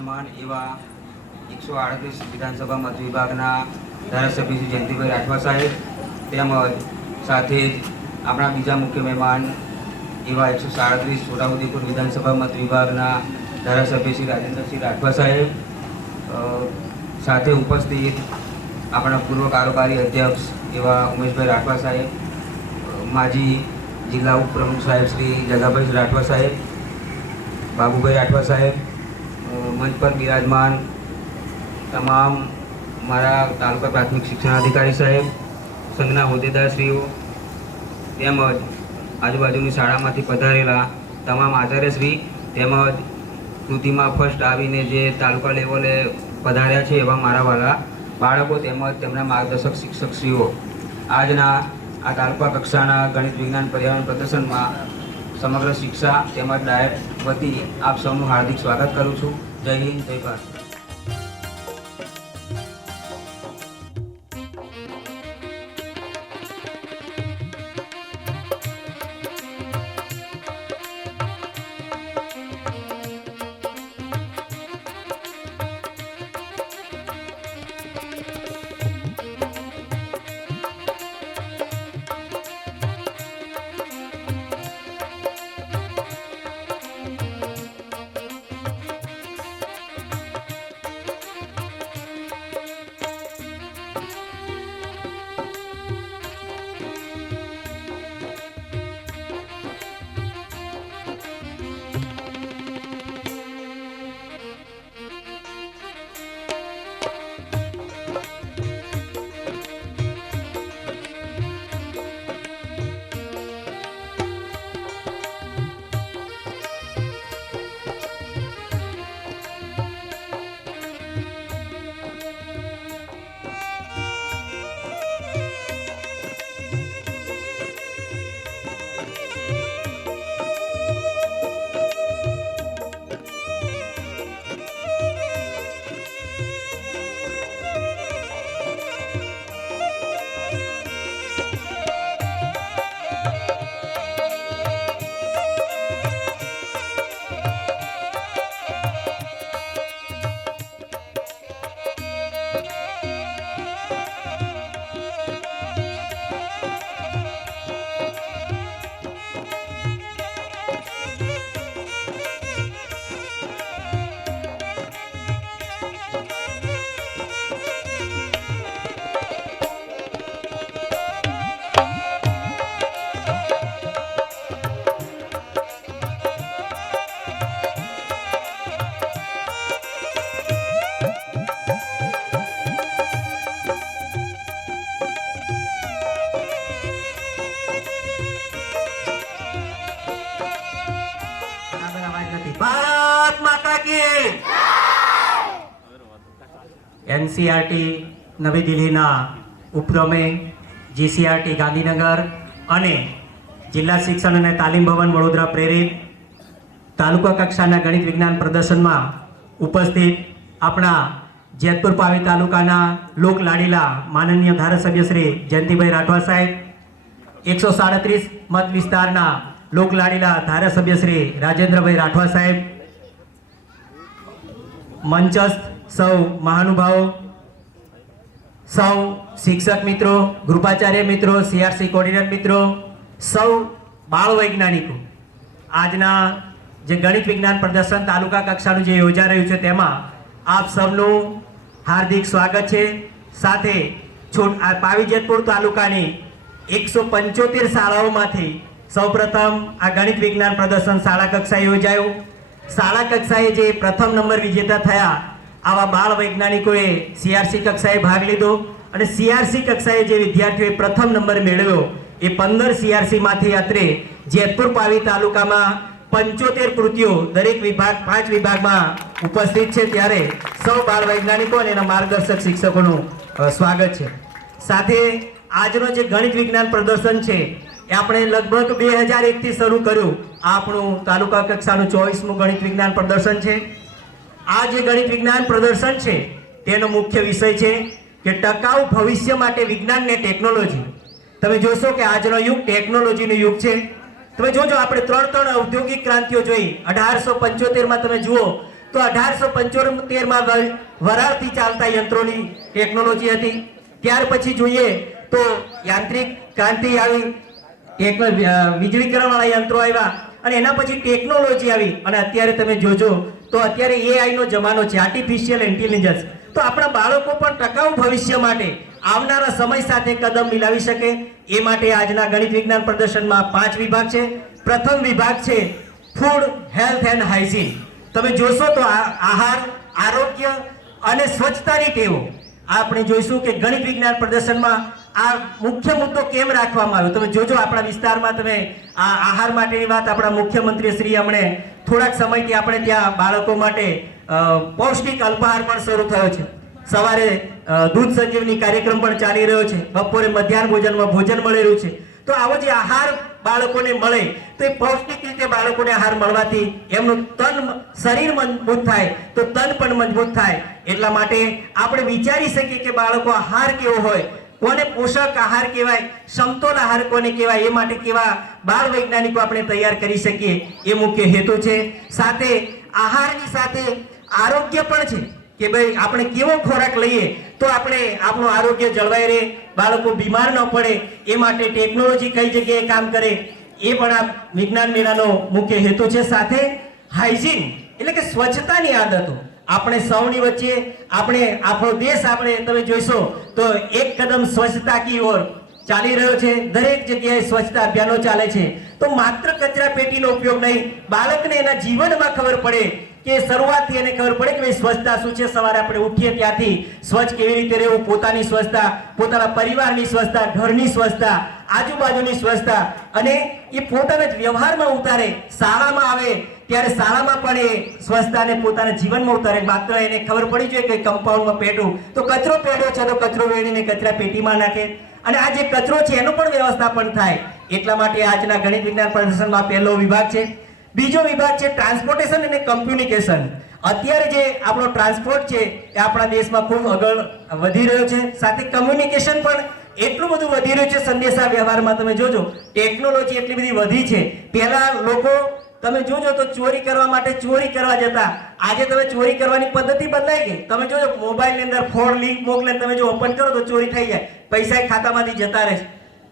મહેમાન એવા 138 વિધાનસભા મત વિભાગના ધારાસભ્ય શ્રી જયંતિભાઈ રાઠવા સાહેબ તેમજ સાથે જ આપણા બીજા મુખ્ય મહેમાન એવા 137 છોટાઉદેપુર વિધાનસભા મત વિભાગના ધારાસભ્ય શ્રી રાજેન્દ્રસિંહ રાઠવા સાહેબ, સાથે ઉપસ્થિત આપણા પૂર્વ કારોબારી અધ્યક્ષ એવા ઉમેશભાઈ રાઠવા સાહેબ, માજી જિલ્લા ઉપપ્રમુખ સાહેબ શ્રી જગાભાઈ રાઠવા સાહેબ, બાબુભાઈ રાઠવા સાહેબ, મંચ પર બિરાજમાન તમામ મારા તાલુકા પ્રાથમિક શિક્ષણાધિકારી સાહેબ, સંઘના હોદ્દેદારશ્રીઓ તેમજ આજુબાજુની શાળામાંથી પધારેલા તમામ આચાર્યશ્રી તેમજ કૃતિમાં ફર્સ્ટ આવીને જે તાલુકા લેવલે પધાર્યા છે એવા મારા વાલા બાળકો તેમજ તેમના માર્ગદર્શક શિક્ષકશ્રીઓ, આજના આ તાલુકા કક્ષાના ગણિત વિજ્ઞાન પર્યાવરણ પ્રદર્શનમાં સમગ્ર શિક્ષા તેમજ ડાયટ વતી આપ સૌનું હાર્દિક સ્વાગત કરું છું. જય હિન્દ, જય ભારત. भारत माता की एनसीईआरटी नवी दिल्हीના ઉપક્રમે જીસીઆરટી ગાંધીનગર અને જિલ્લા શિક્ષણ અને તાલીમ ભવન વડોદરા પ્રેરિત તાલુકા કક્ષાના ગણિત વિજ્ઞાન પ્રદર્શનમાં ઉપસ્થિત આપણા જેતપુર પાવી તાલુકાના લોક લાડીલા માનનીય ધારાસભ્ય શ્રી જયંતિભાઈ રાઠવા સાહેબ, 137 મત વિસ્તારના લોક લાડીલા ધારાસભ્ય શ્રી રાજેન્દ્રભાઈ રાઠવા સાહેબ, મંચસ્થ સૌ મહાનુભાવો, સૌ શિક્ષક મિત્રો, ગૃપાચાર્ય મિત્રો, સીઆરસી કોર્ડિનેટર મિત્રો, સૌ બાળ વૈજ્ઞાનિકો, આજના જે ગણિત વિજ્ઞાન પ્રદર્શન તાલુકા કક્ષાનું જે યોજા રહ્યું છે તેમાં આપ સૌનું હાર્દિક સ્વાગત છે. સાથે પાવી જેતપુર તાલુકાની 175 શાળાઓમાંથી સૌપ્રથમ આ ગણિત વિજ્ઞાન પ્રદર્શન શાળા કક્ષાએ યોજાયું. શાળા કક્ષાએ જે પ્રથમ નંબર વિજેતા થયા આવા બાળ વૈજ્ઞાનિકોએ સીઆરસી કક્ષાએ ભાગ લીધો અને સીઆરસી કક્ષાએ જે વિદ્યાર્થીઓએ પ્રથમ નંબર મેળવ્યો એ 15 સીઆરસીમાંથી અત્રે જેતપુર પાવી તાલુકામાં 75 કૃતિઓ દરેક વિભાગ 5 વિભાગમાં ઉપસ્થિત છે. ત્યારે સૌ બાળ વૈજ્ઞાનિકો અને એના માર્ગદર્શક શિક્ષકોનું સ્વાગત છે. સાથે આજનો જે ગણિત વિજ્ઞાન પ્રદર્શન છે એ આપણે લગભગ 2001 થી શરૂ કર્યું. આપણું તાલુકા કક્ષાનું 24મું ગણિત વિજ્ઞાન પ્રદર્શન છે. આ જે ગણિત વિજ્ઞાન પ્રદર્શન છે તેનો મુખ્ય વિષય છે કે ટકાઉ ભવિષ્ય માટે વિજ્ઞાન ને ટેકનોલોજી. તમે જોશો કે આજનો યુગ ટેકનોલોજીનો યુગ છે. તમે જોજો આપણે ત્રણ ઔદ્યોગિક ક્રાંતિઓ જોઈ. 1875 માં તમે જુઓ તો 1875માં વરાળથી ચાલતા યંત્રોની ટેકનોલોજી હતી. ત્યાર પછી જોઈએ તો યાંત્રિક ક્રાંતિ આવી, વીજળીકરણ વાળા યંત્રો આવ્યા અને એના પછી ટેકનોલોજી આવી અને અત્યારે તમે જોજો તો અત્યારે AI નો જમાનો છે, આર્ટિફિશિયલ ઇન્ટેલિજન્સ. તો આપણા બાળકો પણ ટકાઉ ભવિષ્ય માટે આવનારા સમય સાથે કદમ મિલાવી શકે એ માટે આજના ગણિત વિજ્ઞાન પ્રદર્શનમાં 5 વિભાગ છે. પ્રથમ વિભાગ છે ફૂડ, હેલ્થ એન્ડ હાઇજીન. તમે જોશો તો આહાર, આરોગ્ય અને સ્વચ્છતાની ટેવો આપણે જોઈશું કે ગણિત વિજ્ઞાન પ્રદર્શનમાં આ મુખ્ય મુદ્દો કેમ રાખવામાં આવ્યો. તમે જોજો આપણા વિસ્તારમાં તમે આ આહાર માટેની વાત આપણા મુખ્યમંત્રી શ્રી હમણે થોડાક સમયથી આપણે ત્યાં બાળકો માટે પૌષ્ટિક અલ્પાહાર પણ શરૂ થયો છે. સવારે દૂધ સંજીવની કાર્યક્રમ પણ ચાલી રહ્યો છે, બપોરે મધ્યાહન ભોજનમાં ભોજન મળી રહ્યું છે. તો આવો જે આહાર બાળકોને મળે તો એ પૌષ્ટિક રીતે બાળકોને આહાર મળવાથી એમનું શરીર મજબૂત થાય તો તન પણ મજબૂત થાય. એટલા માટે આપણે વિચારી શકીએ કે બાળકો આહાર કેવો હોય, કોને પોષક આહાર કહેવાય, સમતોલ આહાર કોને કહેવાય, એ માટે કેવા બાળ વૈજ્ઞાનિકો આપણે તૈયાર કરી શકીએ એ મુખ્ય હેતુ છે. સાથે આહારની સાથે આરોગ્ય પણ છે કે ભાઈ આપણે કેવો ખોરાક લઈએ તો આપણે આપણું આરોગ્ય જળવાઈ રહે, બાળકો બીમાર ન પડે, એ માટે ટેકનોલોજી કઈ જગ્યાએ કામ કરે એ પણ આ વિજ્ઞાન મેળાનો મુખ્ય હેતુ છે. સાથે હાઇજીન એટલે કે સ્વચ્છતાની આદતો આપણે સૌની વચ્ચે આપણો દેશ આપણે તમે જોઈશો તો એક કદમ સ્વચ્છતા કી ઓર ચાલી રહ્યો છે. દરેક જગ્યાએ સ્વચ્છતા અભિયાનો ચાલે છે. તો માત્ર કચરા પેટીનો ઉપયોગ નહીં, બાળકને એના જીવનમાં ખબર પડે કે શરૂઆતથી એને ખબર પડે કે ભાઈ સ્વચ્છતા શું છે. સવારે આપણે ઉઠીએ ત્યાંથી સ્વચ્છ કેવી રીતે રહેવું, પોતાની સ્વચ્છતા, પોતાના પરિવારની સ્વચ્છતા, ઘરની સ્વચ્છતા, આજુબાજુની સ્વચ્છતા અને એ પોતાના જ વ્યવહારમાં ઉતારે. શાળામાં આવે ત્યારે શાળામાં પણ એ સ્વચ્છતાને પોતાના જીવનમાં ઉતારે. માત્ર એને ખબર પડી જોઈએ કે કમ્પાઉન્ડમાં પેટું તો કચરો પેડ્યો છે તો કચરો વેણીને કચરા પેટીમાં નાખે અને આ જે કચરો છે એનો પણ વ્યવસ્થાપન થાય. એટલા માટે આજના ગણિત વિજ્ઞાન પ્રદર્શનમાં પહેલો વિભાગ છે. બીજો વિભાગ છે ટ્રાન્સપોર્ટેશન અને કમ્યુનિકેશન. અત્યારે જે આપણો ટ્રાન્સપોર્ટ છે એ આપણા દેશમાં ખૂબ આગળ વધી રહ્યો છે. સાથે કમ્યુનિકેશન પણ એટલું બધું વધી રહ્યું છે. સંદેશા વ્યવહારમાં તમે જોજો ટેકનોલોજી એટલી બધી વધી છે. પહેલા લોકો તમે જોજો તો ચોરી કરવા માટે ચોરી કરવા જતા, આજે તમે ચોરી કરવાની પદ્ધતિ બદલાઈ ગઈ. તમે જોજો મોબાઈલની અંદર ફોન લિંક મોકલે, તમે જો ઓપન કરો તો ચોરી થઈ જાય, પૈસા ખાતામાંથી જતા રહે.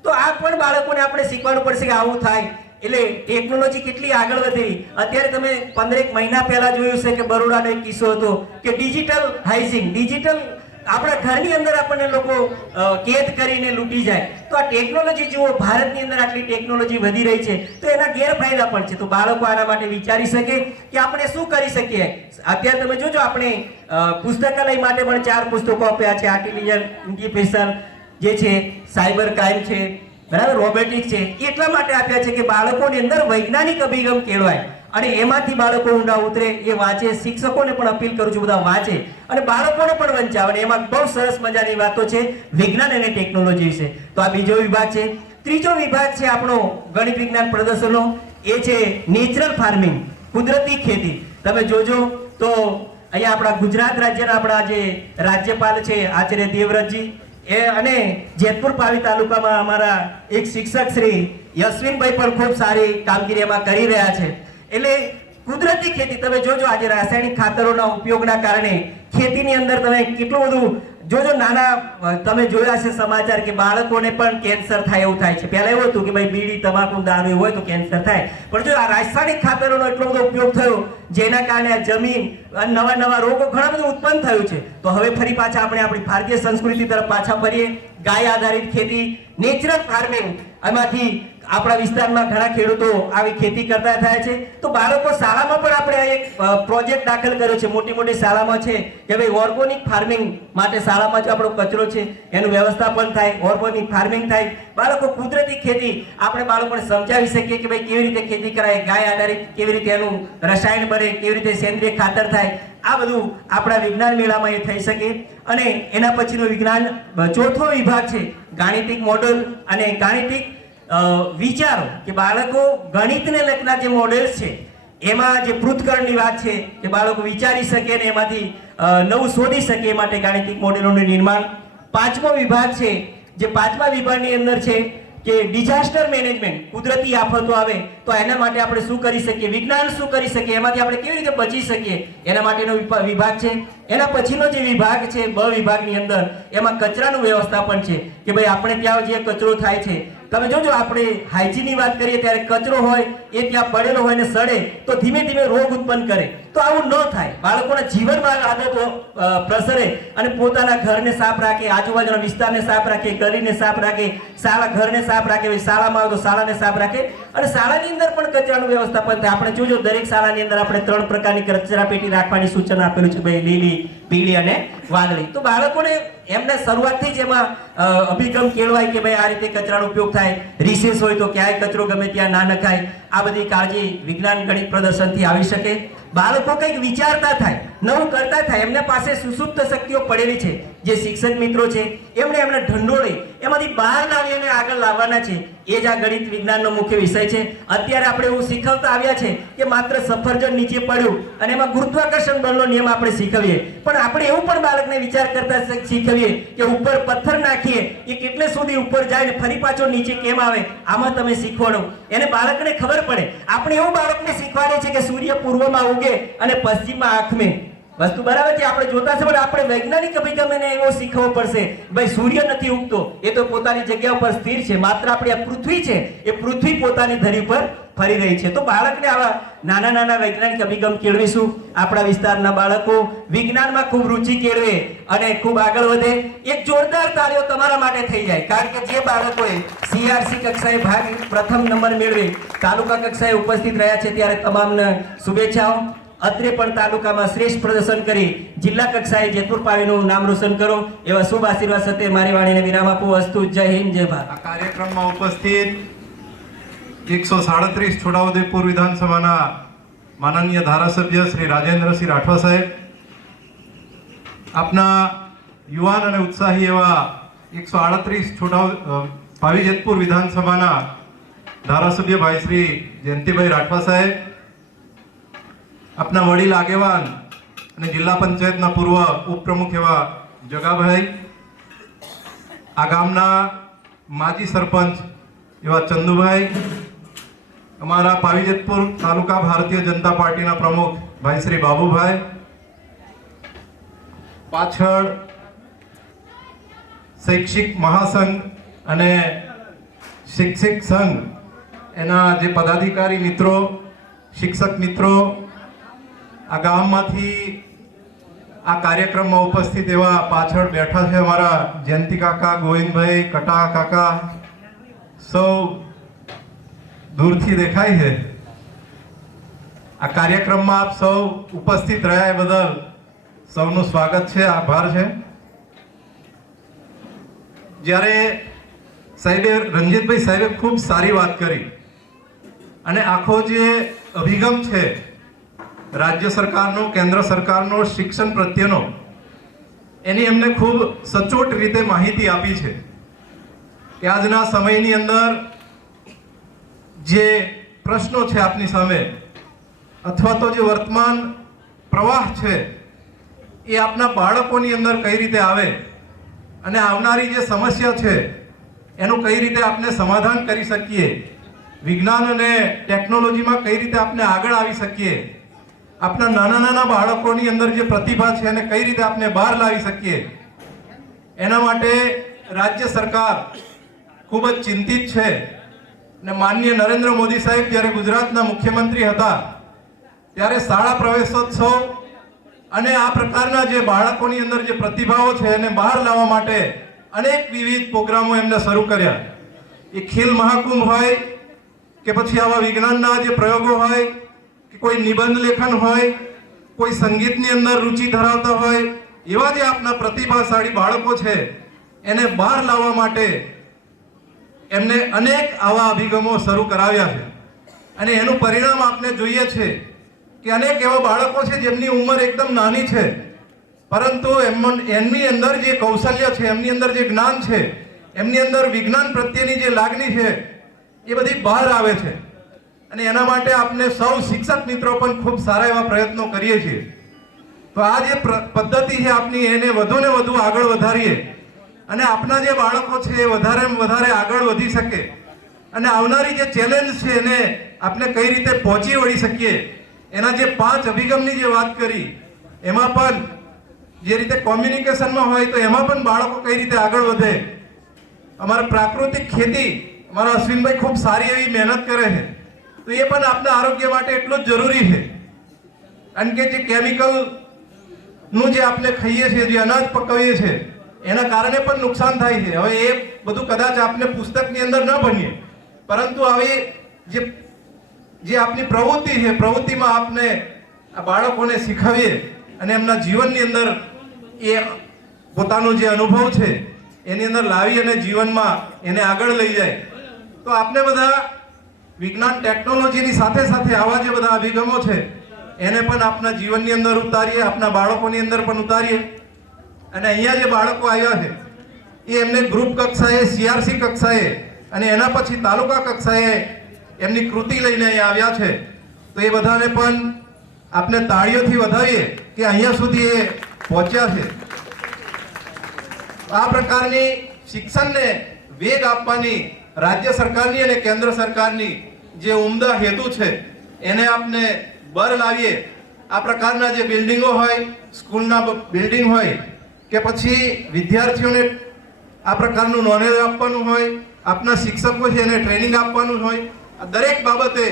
તો આ પણ બાળકોને આપણે શીખવાનું પડશે કે આવું થાય. એટલે ટેકનોલોજી કેટલી આગળ વધી. અત્યારે તમે 15 મહિના પહેલા જોયું છે કે બરોડાનો એક કિસ્સો હતો કે ડિજિટલ હાઇજીન, ડિજિટલ આપણા ઘરની અંદર આપણને લોકો કેદ કરીને લૂંટી જાય. તો આ ટેકનોલોજી જુઓ, ભારતની અંદર આટલી ટેકનોલોજી વધી રહી છે તો એના ગેરફાયદા પણ છે. તો બાળકો આના માટે વિચારી શકે કે આપણે શું કરી શકીએ. અત્યારે તમે જોજો આપણે પુસ્તકાલય માટે પણ 4 પુસ્તકો આપ્યા છે. આર્ટિફિશિયલ ઇન્ટેલિજન્સ જે છે, સાયબર ક્રાઇમ છે, બરાબર, રોબોટિક્સ છે. એટલા માટે આપ્યા છે કે બાળકોની અંદર વૈજ્ઞાનિક અભિગમ કેળવાય અને એમાંથી બાળકો ઊંડા ઉતરે, એ વાંચે. શિક્ષકોને પણ અપીલ કરું છું બધા વાંચે અને બાળકોને પણ વંચાવે. અને એમાં બહુ સરસ મજાની વાતો છે વિજ્ઞાન અને ટેકનોલોજી વિશે. તો આ બીજો વિભાગ છે. ત્રીજો વિભાગ છે આપણો ગણિત વિજ્ઞાન પ્રદર્શનનો, એ છે નેચરલ ફાર્મિંગ, કુદરતી ખેતી. તમે જોજો તો અહીંયા આપણા ગુજરાત રાજ્યના આપણા જે રાજ્યપાલ છે આચાર્ય દેવવ્રતજી એ અને જેતપુર પાવી તાલુકામાં અમારા એક શિક્ષક શ્રી યશવિનભાઈ પણ ખૂબ સારી કામગીરી એમાં કરી રહ્યા છે. એટલે કુદરતી ખેતી તમે જોજો, આજે રાસાયણિક ખાતરોના ઉપયોગના કારણે ખેતીની અંદર તમે કેટલું બધું જોજો. નાના તમે જોયા છે સમાચાર કે બાળકોને પણ કેન્સર થાય એવું થાય છે. પહેલા એવું હતું કે ભાઈ બીડી, તમાકુ, દારૂ હોય તો કેન્સર થાય, પણ જો આ રાસાયણિક ખાતરોનો એટલો બધો ઉપયોગ થયો જેના કારણે આ જમીન નવા નવા રોગો ઘણા બધું ઉત્પન્ન થયું છે. તો હવે ફરી પાછા આપણે આપણી ભારતીય સંસ્કૃતિ તરફ પાછા ફરીએ. ગાય આધારિત ખેતી, નેચરલ ફાર્મિંગ, એમાંથી આપણા વિસ્તારમાં ઘણા ખેડૂતો આવી ખેતી કરતા થાય છે. તો બાળકો શાળામાં પણ આપણે એક પ્રોજેક્ટ દાખલ કર્યો છે, મોટી મોટી શાળામાં છે કે ભાઈ ઓર્ગોનિક ફાર્મિંગ માટે શાળામાં જો આપણો કચરો છે એનું વ્યવસ્થાપન થાય, ઓર્ગોનિક ફાર્મિંગ થાય. બાળકો કુદરતી ખેતી આપણે બાળકોને સમજાવી શકીએ કે ભાઈ કેવી રીતે ખેતી કરાય, ગાય આધારિત કેવી રીતે એનું રસાયણ બને, કેવી રીતે સેન્દ્રિય ખાતર થાય. આ બધું આપણા વિજ્ઞાન મેળામાં એ થઈ શકે. અને એના પછીનો વિજ્ઞાન ચોથો વિભાગ છે ગાણિતિક મોડલ અને ગાણિતિક વિચારો, કે બાળકો ગણિતને લગતા જે મોડેલ્સ છે એમાં જે પૃથ્થકરણની વાત છે કે બાળકો વિચારી શકે અને એમાંથી નવું શોધી શકે, એ માટે ગાણિતિક મોડેલોનું નિર્માણ. પાંચમો વિભાગ છે, જે પાંચમા વિભાગની અંદર છે કે ડિઝાસ્ટર મેનેજમેન્ટ, કુદરતી આફતો આવે તો એના માટે આપણે શું કરી શકીએ, વિજ્ઞાન શું કરી શકીએ, એમાંથી આપણે કેવી રીતે બચી શકીએ, એના માટેનો વિભાગ છે. એના પછીનો જે વિભાગ છે બ વિભાગની અંદર એમાં કચરાનું વ્યવસ્થાપન છે કે ભાઈ આપણે ત્યાં જે કચરો થાય છે, તમે જોજો આપણે હાઇજીનની વાત કરીએ ત્યારે કચરો હોય એ ત્યાં પડેલો હોય ને સડે તો ધીમે ધીમે રોગ ઉત્પન્ન કરે. તો આવું ન થાય, બાળકોના જીવનમાં આદતો પ્રસરે અને પોતાના ઘરને સાફ રાખે, આજુબાજુના વિસ્તારને સાફ રાખે, ગલીને સાફ રાખે, શાળા ઘરને સાફ રાખે, શાળામાં આવે તો શાળાને સાફ રાખે અને શાળાની અંદર પણ કચરાનું વ્યવસ્થાપન થાય. આપણે જોજો દરેક શાળાની અંદર આપણે 3 પ્રકારની કચરાપેટી રાખવાની સૂચન આપેલું છે, ભાઈ લીલી, પીળી અને વાદળી. તો બાળકોને એમને શરૂઆતથી જ એમાં અભિગમ કેળવાય કે ભાઈ આ રીતે કચરાનો ઉપયોગ થાય, રિસેસ હોય તો ક્યાંય કચરો ગમે ત્યાં ના નખાય. આ બધી કાળજી વિજ્ઞાન ગણિત પ્રદર્શનથી આવી શકે. બાળકો કંઈક વિચારતા થાય, નવું કરતા થાય, એમના પાસે સુસુપ્ત શક્તિઓ પડેલી છે. જે શિક્ષક મિત્રો છે એમને ઢંઢોળે એમાંથી બહાર લાવી અને આગળ લાવવાના છે. એ જ આ ગણિત વિજ્ઞાનનો મુખ્ય વિષય છે. અત્યારે આપણે એવું શીખવતા આવ્યા છે કે માત્ર સફરજન નીચે પડ્યું અને એમાં ગુરુત્વાકર્ષણ બળનો નિયમ આપણે શીખવીએ, પણ આપણે એવું પણ બાળકને વિચાર કરતા શીખવીએ કે ઉપર પથ્થર નાખીએ એ કેટલે સુધી ઉપર જાય ને ફરી પાછો નીચે કેમ આવે, આમાં તમે શીખવાડો. એને બાળકને ખબર પડે. આપણે એવું બાળકને શીખવાડે છે કે સૂર્ય પૂર્વમાં ઉગે અને પશ્ચિમમાં આથમે. વસ્તુ બરાબર છે, આપણે જોતા છે, પણ આપણે વૈજ્ઞાનિક અભિગમ એને એવો શીખવવો પડશે. ભાઈ સૂર્ય નથી ઉગતો, એ તો પોતાની જગ્યા ઉપર સ્થિર છે, માત્ર આપણી આ પૃથ્વી છે એ પૃથ્વી પોતાની ધરી પર ફરી રહી છે. તો બાળકને આવા નાના નાના વૈજ્ઞાનિક અભિગમ કેળવીશું. આપણા વિસ્તારના બાળકો વિજ્ઞાનમાં ખૂબ રુચિ કેળવે અને ખૂબ આગળ વધે. એક જોરદાર તાળીઓ તમારા માટે થઈ જાય, કારણ કે જે બાળકોએ CRC કક્ષાએ પ્રથમ નંબર મેળવે, તાલુકા કક્ષાએ ઉપસ્થિત રહ્યા છે, ત્યારે તમામને શુભેચ્છાઓ. અત્રે પણ તાલુકામાં શ્રેષ્ઠ પ્રદર્શન કરી જિલ્લા કક્ષાએ જેતપુર પાવીનું નામ રોશન કરો એવા શુભ આશીર્વાદ સાથે મારી વાણીને વિરામ આપું. અસ્તુ. જય હિન્દ, જય ભારત. આ કાર્યક્રમમાં ઉપસ્થિત 137 છોટાઉદેપુર વિધાનસભાના માનનીય ધારાસભ્ય શ્રી રાજેન્દ્રસિંહ રાઠવા સાહેબ, આપના યુવાન અને ઉત્સાહી એવા 138 ભાવી જેતપુર વિધાનસભાના ધારાસભ્ય ભાઈ શ્રી જયંતિભાઈ રાઠવા સાહેબ, આપના વડીલ આગેવાન અને જિલ્લા પંચાયતના પૂર્વ ઉપપ્રમુખ એવા જગાભાઈ, આ ગામના માજી સરપંચ એવા ચંદુભાઈ, અમારા પાવીજેતપુર તાલુકા ભારતીય જનતા પાર્ટીના પ્રમુખ ભાઈ શ્રી બાબુભાઈ, પાછળ શૈક્ષિક મહાસંઘ અને શિક્ષક સંઘ એના જે પદાધિકારી મિત્રો, શિક્ષક મિત્રો, આ ગામમાંથી આ કાર્યક્રમમાં ઉપસ્થિત એવા પાછળ બેઠા છે અમારા જયંતિ કાકા, ગોવિંદભાઈ, કટા કાકા, સૌ દૂરથી દેખાય છે. આ કાર્યક્રમમાં આપ સૌ ઉપસ્થિત રહ્યા એ બદલ સૌનું સ્વાગત છે, આભાર છે. જ્યારે રંજીતભાઈ સાહેબે ખૂબ સારી વાત કરી અને આખો જે અભિગમ છે રાજ્ય સરકારનો, કેન્દ્ર સરકારનો શિક્ષણ પ્રત્યેનો, એની એમને ખૂબ સચોટ રીતે માહિતી આપી છે કે આજના સમયની અંદર જે પ્રશ્નો છે આપની સામે અથવા તો જે વર્તમાન પ્રવાહ છે એ આપના બાળકોની અંદર કઈ રીતે આવે અને આવનારી જે સમસ્યા છે એનું કઈ રીતે આપણે સમાધાન કરી શકીએ, વિજ્ઞાન અને ટેકનોલોજીમાં કઈ રીતે આપણે આગળ આવી શકીએ, આપણા નાના નાના બાળકોની અંદર જે પ્રતિભા છે એને કઈ રીતે આપણે બહાર લાવી શકીએ, એના માટે રાજ્ય સરકાર ખૂબ જ ચિંતિત છે. અને માનનીય નરેન્દ્ર મોદી સાહેબ જ્યારે ગુજરાતના મુખ્યમંત્રી હતા ત્યારે શાળા પ્રવેશોત્સવ અને આ પ્રકારના જે બાળકોની અંદર જે પ્રતિભાઓ છે એને બહાર લાવવા માટે અનેક વિવિધ પ્રોગ્રામો એમને શરૂ કર્યા. એ ખેલ મહાકુંભ હોય કે પછી આવા વિજ્ઞાનના જે પ્રયોગો હોય કે કોઈ નિબંધ લેખન હોય, કોઈ સંગીતની અંદર રુચિ ધરાવતા હોય, એવા જે આપના પ્રતિભાશાળી બાળકો છે એને બહાર લાવવા માટે એમને અનેક આવા અભિગમો શરૂ કરાવ્યા છે. અને એનું પરિણામ આપણે જોઈએ છે કે અનેક એવા બાળકો છે જેમની ઉંમર એકદમ નાની છે, પરંતુ એમની અંદર જે કૌશલ્ય છે, એમની અંદર જે જ્ઞાન છે, એમની અંદર વિજ્ઞાન પ્રત્યેની જે લાગણી છે એ બધી બહાર આવે છે. અને એના માટે આપણે સૌ શિક્ષક મિત્રો પણ ખૂબ સારા એવા પ્રયત્નો કરીએ છીએ. તો આ જે પદ્ધતિ છે આપની એને વધુ ને વધુ આગળ વધારીએ અને આપના જે બાળકો છે એ વધારેમાં વધારે આગળ વધી શકે અને આવનારી જે ચેલેન્જ છે એને આપણે કઈ રીતે પહોંચી વળી શકીએ, એના જે 5 અભિગમની જે વાત કરી એમાં પણ જે રીતે કોમ્યુનિકેશનમાં હોય તો એમાં પણ બાળકો કઈ રીતે આગળ વધે. અમારા પ્રાકૃતિક ખેતી અમારા અશ્વિનભાઈ ખૂબ સારી એવી મહેનત કરે છે, તો એ પણ આપણા આરોગ્ય માટે એટલું જ જરૂરી છે. કારણ કે જે કેમિકલનું જે આપણે ખાઈએ છીએ, જે અનાજ પકવીએ છીએ, એના કારણે પણ નુકસાન થાય છે. હવે એ બધું કદાચ આપણે પુસ્તકની અંદર ન ભણીએ, પરંતુ હવે જે આપણી પ્રવૃત્તિ છે, પ્રવૃત્તિમાં આપણે આ બાળકોને શીખવીએ અને એમના જીવનની અંદર એ પોતાનો જે અનુભવ છે એની અંદર લાવી અને જીવનમાં એને આગળ લઈ જાય, તો આપણે બધા વિજ્ઞાન ટેકનોલોજીની સાથે સાથે આવા જે બધા અભિગમો છે એને પણ આપણા જીવનની અંદર ઉતારીએ, આપણા બાળકોની અંદર પણ ઉતારીએ. અને અહીંયા જે બાળકો આવ્યા છે એ એમને ગ્રુપ કક્ષાએ, CRC કક્ષાએ અને એના પછી તાલુકા કક્ષાએ એમની કૃતિ લઈને અહીંયા આવ્યા છે. તો એ બધાને પણ આપણે તાળીઓથી વધાવીએ કે અહીંયા સુધી એ પહોંચ્યા છે. આ પ્રકારની શિક્ષણને વેગ આપવાની રાજ્ય સરકારની અને કેન્દ્ર સરકારની જે ઉમદા હેતુ છે એને આપણે બર લાવીએ. આ પ્રકારના જે બિલ્ડિંગો હોય, સ્કૂલના બિલ્ડિંગ હોય કે પછી વિદ્યાર્થીઓને આ પ્રકારનું નોલેજ આપવાનું હોય, આપના શિક્ષકો છે એને ટ્રેનિંગ આપવાનું હોય, આ દરેક બાબતે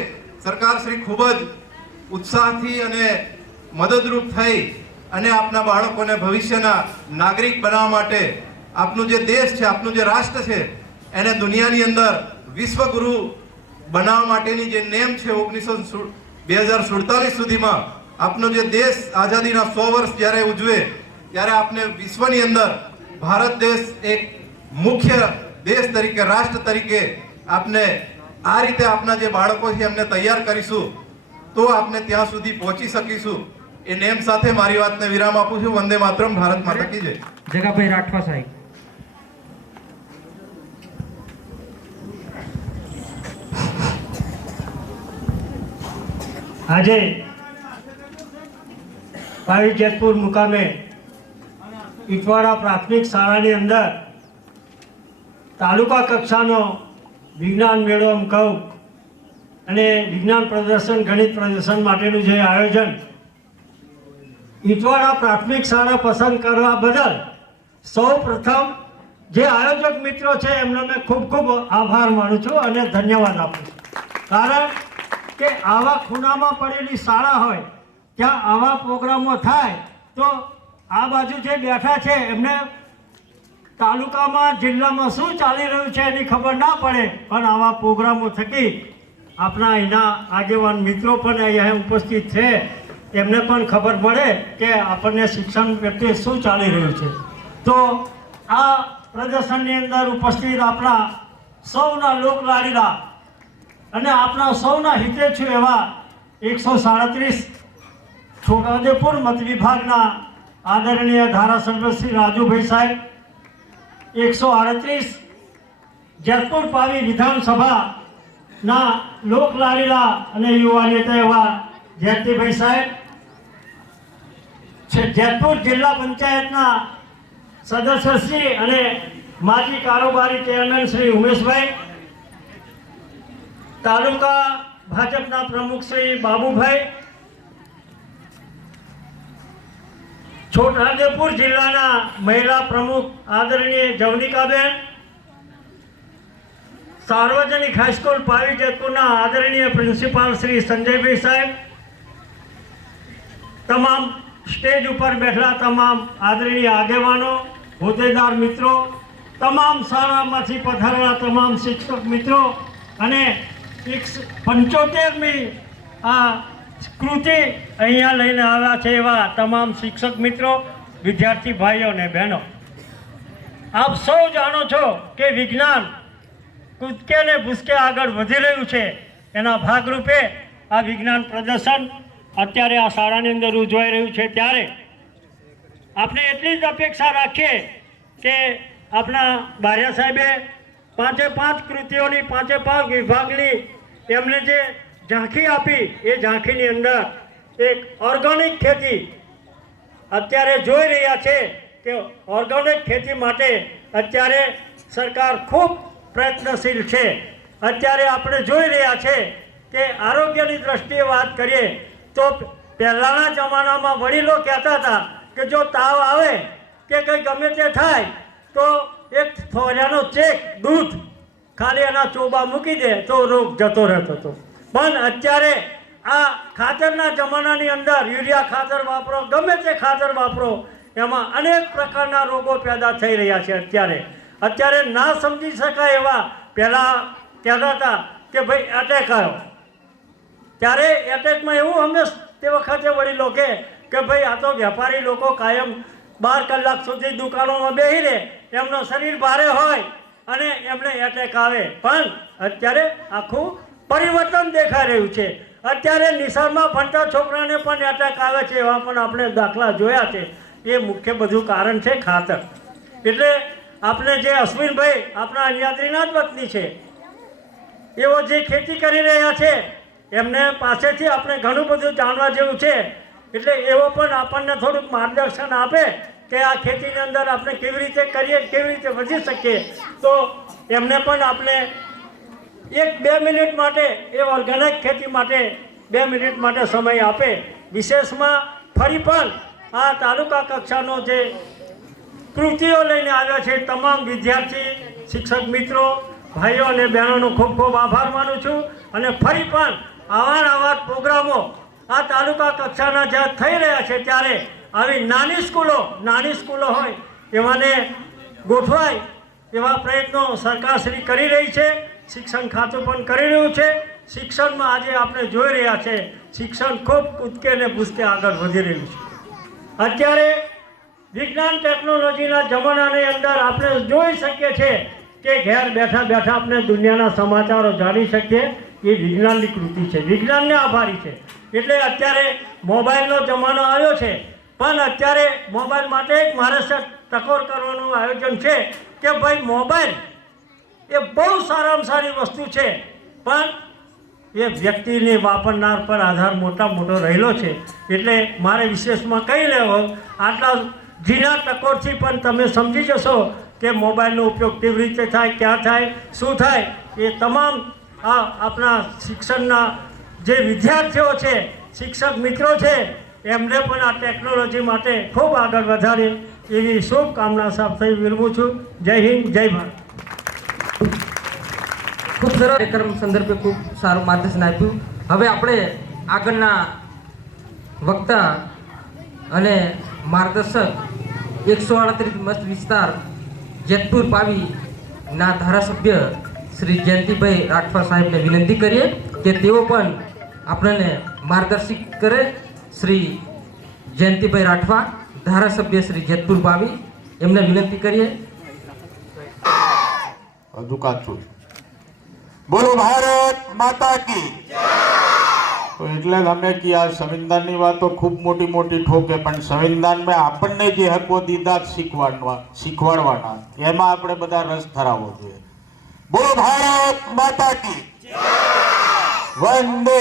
સરકાર શ્રી ખૂબ જ ઉત્સાહથી અને મદદરૂપ થઈ અને આપના બાળકોને ભવિષ્યના નાગરિક બનાવવા માટે આપનું જે દેશ છે, આપનું જે રાષ્ટ્ર છે એને દુનિયાની અંદર વિશ્વગુરુ બનાવવા માટેની જે નેમ છે 2047 સુધીમાં આપનો જે દેશ આઝાદીના 100 વર્ષ જ્યારે ઉજવે ત્યારે આપને વિશ્વની અંદર ભારત દેશ એક મુખ્ય દેશ તરીકે, રાષ્ટ્ર તરીકે આપને આ રીતે આપના જે બાળકો છે એમને તૈયાર કરીશું તો આપણે ત્યાં સુધી પહોંચી શકીશું. એ નેમ સાથે મારી વાતને વિરામ આપું છું. વંદે માતરમ. ભારત માતા કી જય. જગાભાઈ રાઠવા સાહેબ. આજે પાવી જેતપુર મુકામે ઈટવાડા પ્રાથમિક શાળાની અંદર તાલુકા કક્ષાનો વિજ્ઞાન મેળો એમ કહું અને વિજ્ઞાન પ્રદર્શન, ગણિત પ્રદર્શન માટેનું જે આયોજન ઈટવાડા પ્રાથમિક શાળા પસંદ કરવા બદલ સૌ પ્રથમ જે આયોજક મિત્રો છે એમનો મેં ખૂબ ખૂબ આભાર માનું છું અને ધન્યવાદ આપું છું. કારણ કે આવા ખૂણામાં પડેલી શાળા હોય ત્યાં આવા પ્રોગ્રામો થાય તો આ બાજુ જે બેઠા છે એમને તાલુકામાં, જિલ્લામાં શું ચાલી રહ્યું છે એની ખબર ના પડે, પણ આવા પ્રોગ્રામો થકી આપણા અહીંના આગેવાન મિત્રો પણ અહીંયા ઉપસ્થિત છે એમને પણ ખબર પડે કે આપણને શિક્ષણ પ્રત્યે શું ચાલી રહ્યું છે. તો આ પ્રદર્શનની અંદર ઉપસ્થિત આપણા સૌના લોકલાડીલા અને આપણા સૌના હિતેચ્છુ એવા 137 છોટાઉદેપુર મત વિભાગના આદરણીય ધારાસભ્ય શ્રી રાજુભાઈ સાહેબ, 138 જેતપુર પાવી વિધાનસભાના લોકલાડીલા અને યુવા નેતા એવા જયંતિભાઈ સાહેબ, જેતપુર જિલ્લા પંચાયતના સદસ્યશ્રી અને માજી કારોબારી ચેરમેન શ્રી ઉમેશભાઈ, તાલુકા ભાજપના પ્રમુખ શ્રી બાબુભાઈ, છોટાઉદેપુર જિલ્લાના મહિલા પ્રમુખ આદરણીય જવનિકાબેન, સાર્વજનિક હાઈસ્કૂલ પાવી જેતપુરના આદરણીય પ્રિન્સિપાલ શ્રી સંજયભાઈ સાહેબ, તમામ સ્ટેજ ઉપર બેઠેલા તમામ આદરણીય આગેવાનો, હોદ્દેદાર મિત્રો, તમામ શાળામાંથી પધારેલા તમામ શિક્ષક મિત્રો અને 75મી આ કૃતિ અહીંયા લઈને આવ્યા છે એવા તમામ શિક્ષક મિત્રો, વિદ્યાર્થી ભાઈઓ અને બહેનો, આપ સૌ જાણો છો કે વિજ્ઞાન કૂદકે ને ભૂસકે આગળ વધી રહ્યું છે. એના ભાગરૂપે આ વિજ્ઞાન પ્રદર્શન અત્યારે આ શાળાની અંદર ઉજવાઈ રહ્યું છે. ત્યારે આપણે એટલી જ અપેક્ષા રાખીએ કે આપણા બારિયા સાહેબે 5 કૃતિઓની 5 વિભાગની એમને જે ઝાંખી આપી એ ઝાંખીની અંદર એક ઓર્ગેનિક ખેતી અત્યારે જોઈ રહ્યા છે કે ઓર્ગેનિક ખેતી માટે અત્યારે સરકાર ખૂબ પ્રયત્નશીલ છે. અત્યારે આપણે જોઈ રહ્યા છે કે આરોગ્યની દ્રષ્ટિએ વાત કરીએ તો પહેલાંના જમાનામાં વડીલો કહેતા હતા કે જો તાવ આવે કે કંઈ ગમે તે થાય તો એક થોરિયાનો ચેક દૂધ ખાલી એના ચોબા મૂકી દે તો રોગ જતો રહેતો હતો. પણ અત્યારે આ ખાતરના જમાનાની અંદર યુરિયા ખાતર વાપરો, ગમે તે ખાતર વાપરો, એમાં અનેક પ્રકારના રોગો પેદા થઈ રહ્યા છે. અત્યારે ના સમજી શકાય એવા પહેલાં કહેતા હતા કે ભાઈ એટેક આવ્યો, ત્યારે એટેકમાં એવું અમે તે વખતે વડીલો કે ભાઈ આ તો વેપારી લોકો કાયમ 12 કલાક સુધી દુકાનોમાં બેસી રહે, એમનું શરીર ભારે હોય અને એમને એટેક આવે. પણ અત્યારે આખું પરિવર્તન દેખાઈ રહ્યું છે. અત્યારે નિશાળમાં ભણતા છોકરાને પણ એટેક આવે છે, એવા પણ આપણે દાખલા જોયા છે. એ મુખ્ય બધું કારણ છે ખાતર. એટલે આપણે જે અશ્વિનભાઈ આપણા અન્યાદ્રીના જ વતની છે, એવો જે ખેતી કરી રહ્યા છે એમને પાસેથી આપણે ઘણું બધું જાણવા જેવું છે. એટલે એવો પણ આપણને થોડુંક માર્ગદર્શન આપે કે આ ખેતીની અંદર આપણે કેવી રીતે કરીએ, કેવી રીતે વધી શકીએ. તો એમને પણ આપણે 1-2 મિનિટ માટે એ ઓર્ગેનિક ખેતી માટે 2 મિનિટ માટે સમય આપે. વિશેષમાં ફરી પણ આ તાલુકા કક્ષાનો જે કૃતિઓ લઈને આવ્યા છે તમામ વિદ્યાર્થી, શિક્ષક મિત્રો, ભાઈઓ અને બહેનોનો ખૂબ ખૂબ આભાર માનું છું. અને ફરી પણ અવારનવાર પ્રોગ્રામો આ તાલુકા કક્ષાના જ્યાં થઈ રહ્યા છે ત્યારે આવી નાની સ્કૂલો હોય એવાને ગોઠવાય એવા પ્રયત્નો સરકારશ્રી કરી રહી છે. શિક્ષણ ખાતું પણ કરી રહ્યું છે. શિક્ષણમાં આજે આપણે જોઈ રહ્યા છે શિક્ષણ ખૂબ કૂદકે ને ભૂસકે આગળ વધી રહ્યું છે. અત્યારે વિજ્ઞાન ટેકનોલોજીના જમાનાની અંદર આપણે જોઈ શકીએ છીએ કે ઘેર બેઠા બેઠા આપણે દુનિયાના સમાચારો જાણી શકીએ. એ વિજ્ઞાનની કૃતિ છે, વિજ્ઞાનને આભારી છે. એટલે અત્યારે મોબાઈલનો જમાનો આવ્યો છે, પણ અત્યારે મોબાઈલ માટે એક મારે ટકોર કરવાનું આયોજન છે કે ભાઈ મોબાઈલ એ બહુ સારામાં સારી વસ્તુ છે, પણ એ વ્યક્તિને વાપરનાર પર આધાર મોટો રહેલો છે. એટલે મારે વિશેષમાં કહી લેવો, આટલા ઝીણા ટકોરથી પણ તમે સમજી જશો કે મોબાઈલનો ઉપયોગ કેવી રીતે થાય, ક્યાં થાય, શું થાય. એ તમામ આ આપણા શિક્ષણના જે વિદ્યાર્થીઓ છે, શિક્ષક મિત્રો છે, એમને પણ આ ટેકનોલોજી માટે ખૂબ આગળ વધારે એવી શુભકામના સાથે વિરમું છું. જય હિન્દ, જય ભારત. ખૂબ સરસ કાર્યક્રમ સંદર્ભે ખૂબ સારું માર્ગદર્શન આપ્યું. હવે આપણે આગળના વક્તા અને માર્ગદર્શક 138 મત વિસ્તાર જેતપુર પાવીના ધારાસભ્ય શ્રી જયંતિભાઈ રાઠવા સાહેબને વિનંતી કરીએ કે તેઓ પણ આપણને માર્ગદર્શિત કરે. શ્રી જયંતિભાઈ રાઠવા, ધારાસભ્ય શ્રી જેતપુર પાવી, એમને વિનંતી કરીએ. બોલો ભારત માતા કી. તો એટલે અમે કે આ સંવિધાનની વાતો ખૂબ મોટી મોટી ઠોકે, પણ સંવિધાનમાં આપણને જે હકો દીધા શીખવાડવાના એમાં આપણે બધા રસ ધરાવવો જોઈએ. બોલો ભારત માતા કી. વંદે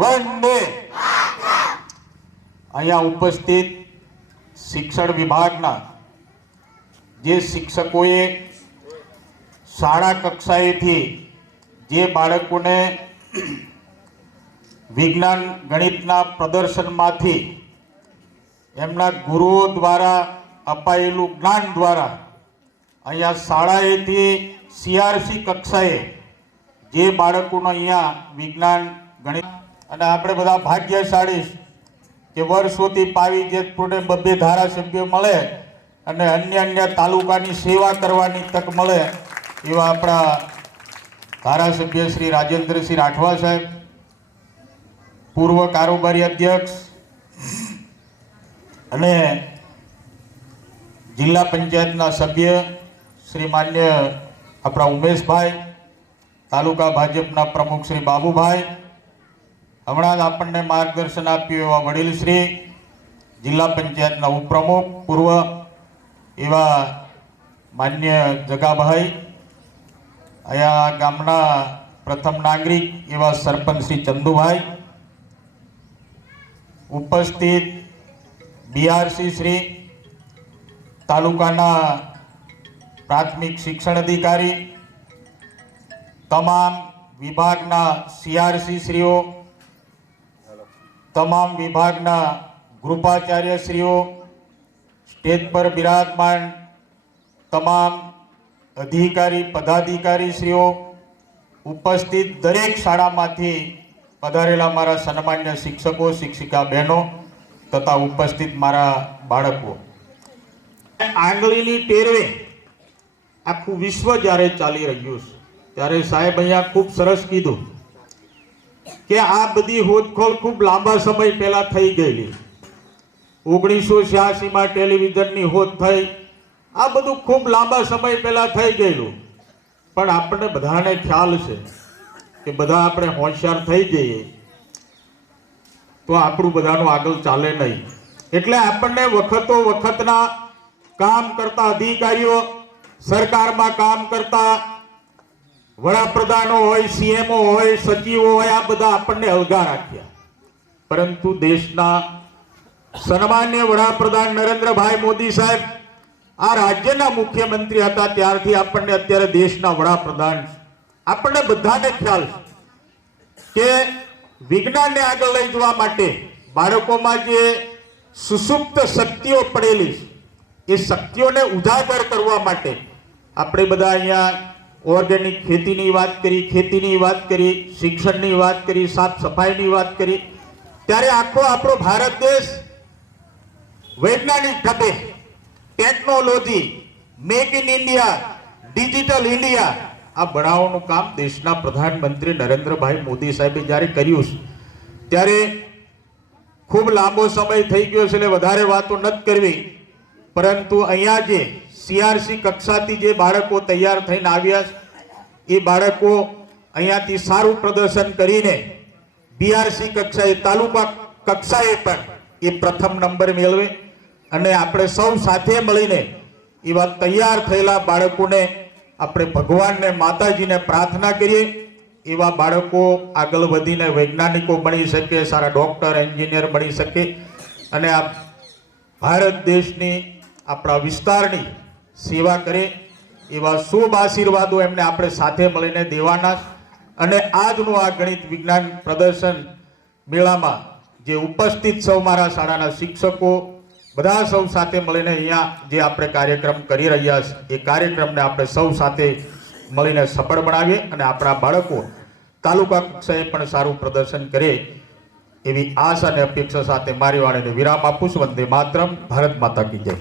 વંદે. અહીંયા ઉપસ્થિત શિક્ષણ વિભાગના જે શિક્ષકોએ શાળા કક્ષાએથી જે બાળકોને વિજ્ઞાન ગણિતના પ્રદર્શનમાંથી એમના ગુરુઓ દ્વારા અપાયેલું જ્ઞાન દ્વારા અહીંયા શાળાએથી CRC કક્ષાએ જે બાળકોનો અહીંયા વિજ્ઞાન ગણિત, અને આપણે બધા ભાગ્યશાળી કે વર્ષોથી પાવી જેતપુરને 2 ધારાસભ્યો મળે અને અન્ય તાલુકાની સેવા કરવાની તક મળે એવા આપણા ધારાસભ્ય શ્રી રાજેન્દ્રસિંહ રાઠવા સાહેબ, પૂર્વ કારોબારી અધ્યક્ષ અને જિલ્લા પંચાયતના સભ્ય શ્રી માન્ય આપણા ઉમેશભાઈ, તાલુકા ભાજપના પ્રમુખ શ્રી બાબુભાઈ, હમણાં જ આપણને માર્ગદર્શન આપ્યું એવા વડીલ શ્રી જિલ્લા પંચાયતના ઉપપ્રમુખ પૂર્વ એવા માન્ય જગાભાઈ, અહીંયા ગામના પ્રથમ નાગરિક એવા સરપંચ શ્રી ચંદુભાઈ, ઉપસ્થિત BRC શ્રી, તાલુકાના પ્રાથમિક શિક્ષણ અધિકારી, તમામ વિભાગના CRC શ્રીઓ, તમામ વિભાગના ગૃપાચાર્ય શ્રીઓ, સ્ટેજ પર બિરાજમાન તમામ અધિકારી પદાધિકારી શ્રીઓ, ઉપસ્થિત દરેક શાળામાંથી પધારેલા મારા સન્માન્ય શિક્ષકો, શિક્ષિકા બહેનો તથા ઉપસ્થિત મારા બાળકો, આંગળીની ટેરવે આખું વિશ્વ જ્યારે ચાલી રહ્યું છે ત્યારે સાહેબ અહીંયા ખૂબ સરસ કીધું કે આ બધી શોધખોળ ખૂબ લાંબા સમય પહેલા થઈ ગયેલી. 1986માં ટેલિવિઝનની શોધ થઈ, આ બધું ખૂબ લાંબા સમય પહેલા થઈ ગયેલું. પણ આપણને બધાને ખ્યાલ છે કે બધા આપણે હોશિયાર થઈ જઈએ તો આપણું બધાનું આગળ ચાલે નહીં. એટલે આપણને વખતો વખતના કામ કરતા અધિકારીઓ, સરકારમાં કામ કરતા વડાપ્રધાનો હોય, CMO હોય, સચિવો હોય, આ બધા આપણને અલગા રાખ્યા. પરંતુ દેશના સન્માન્ય વડાપ્રધાન નરેન્દ્રભાઈ મોદી સાહેબ આ રાજ્યના મુખ્યમંત્રી હતા ત્યારથી આપણને અત્યારે દેશના વડાપ્રધાન છે. આપણને બધાને ખ્યાલ છે કે વિજ્ઞાનને આગળ લઈ જવા માટે બાળકોમાં જે સુસુપ્ત શક્તિઓ પડેલી છે એ શક્તિઓને ઉજાગર કરવા માટે આપણે બધા અહીંયા ઓર્ગેનિક ખેતીની વાત કરી, ખેતીની વાત કરી, શિક્ષણની વાત કરી, સાફ સફાઈની વાત કરી. ત્યારે આખો આપણો ભારત દેશ વૈજ્ઞાનિક ઢબે technology, make in India, digital India આ બનાવવાનું કામ દેશના પ્રધાનમંત્રી નરેન્દ્રભાઈ મોદી સાહેબે જ્યારે કર્યું છે ત્યારે ખૂબ લાંબો સમય થઈ ગયો છે એટલે વધારે વાતો નથી કરવી. પરંતુ અહીંયા જે CRC કક્ષાથી જે બાળકો તૈયાર થઈને આવ્યા છે એ બાળકો અહીંયાથી સારું પ્રદર્શન કરીને BRC કક્ષાએ, તાલુકા કક્ષાએ પણ એ પ્રથમ નંબર મેળવે અને આપણે સૌ સાથે મળીને એવા તૈયાર થયેલા બાળકોને આપણે ભગવાનને, માતાજીને પ્રાર્થના કરીએ એવા બાળકો આગળ વધીને વૈજ્ઞાનિકો બની શકે, સારા ડૉક્ટર, એન્જિનિયર બની શકે અને આ ભારત દેશની, આપણા વિસ્તારની સેવા કરે એવા શુભ આશીર્વાદો એમને આપણે સાથે મળીને દેવાના. અને આજનું આ ગણિત વિજ્ઞાન પ્રદર્શન મેળામાં જે ઉપસ્થિત સૌ મારા શાળાના શિક્ષકો બધા સૌ સાથે મળીને અહીંયા જે આપણે કાર્યક્રમ કરી રહ્યા છે એ કાર્યક્રમને આપણે સૌ સાથે મળીને સફળ બનાવીએ અને આપણા બાળકો તાલુકા કક્ષાએ પણ સારું પ્રદર્શન કરે એવી આશા અને અપેક્ષા સાથે મારી વાણીને વિરામ આપું છું. વંદે માતરમ. ભારત માતા કી જય.